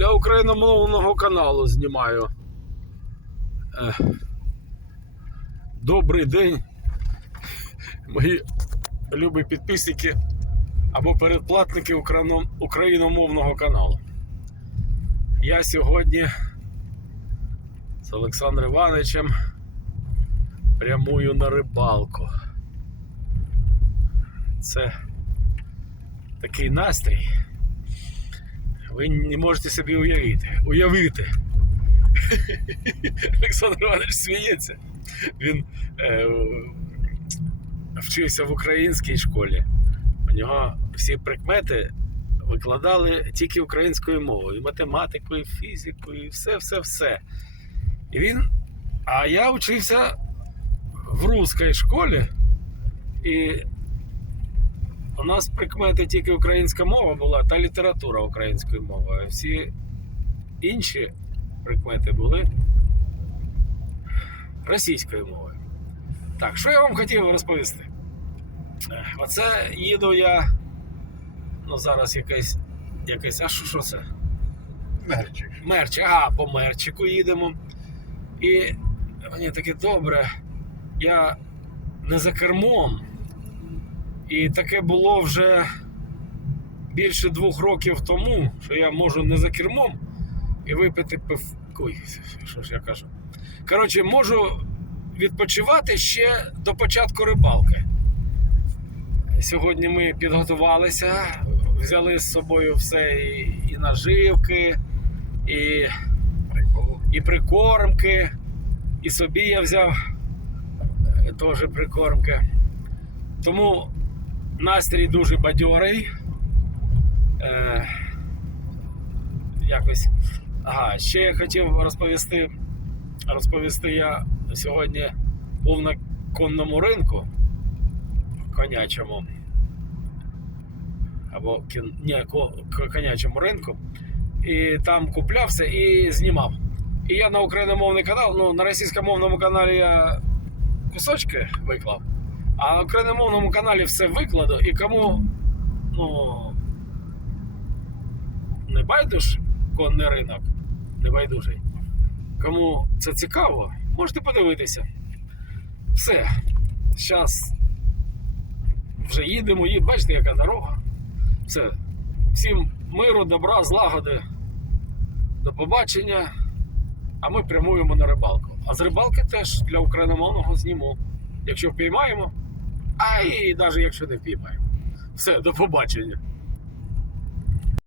Для україномовного каналу знімаю. Е, Добрий день, мої любі підписники або передплатники україномовного каналу. Я сьогодні з Олександром Івановичем прямую на рибалку. Це такий настрій. Ви не можете собі уявити. Уявити. Олександр Іванович сміється. Він е, вчився в українській школі. У нього всі прикмети викладали тільки українською мовою, і математикою, і фізикою, і все, все, все. І він. А я вчився в русській школі, і у нас прикмети тільки українська мова була та література українською мовою. А всі інші прикмети були російською мовою. Так, що я вам хотів розповісти? Оце їду я. Ну, зараз якесь. якесь. А що, що це? Мерчик. Мерч, а, по мерчику їдемо. І мені таке добре. Я не за кермом. І таке було вже більше двох років тому, що я можу не за кермом і випити пив. Ой, що ж я кажу. Коротше, можу відпочивати ще до початку рибалки. Сьогодні ми підготувалися, взяли з собою все і, і наживки, і, і прикормки. І собі я взяв е, теж прикормки. Тому настрій дуже бадьорий. Е, якось. Ага, ще я хотів розповісти. Розповісти я сьогодні був на конному ринку конячому. Або кін... ні, ко- конячому ринку. І там куплявся і знімав. І я на україномовний канал, ну на російськомовному каналі я кусочки виклав, а на україномовному каналі все викладу. І кому ну, не байдуж конний ринок, не байдужий. Кому це цікаво, можете подивитися. Все. Зараз вже їдемо, їдемо. Бачите, яка дорога. Все. Всім миру, добра, злагоди. До побачення. А ми прямуємо на рибалку. А з рибалки теж для україномовного зніму. Якщо впіймаємо, а і навіть якщо не впіймаємо. Все, до побачення.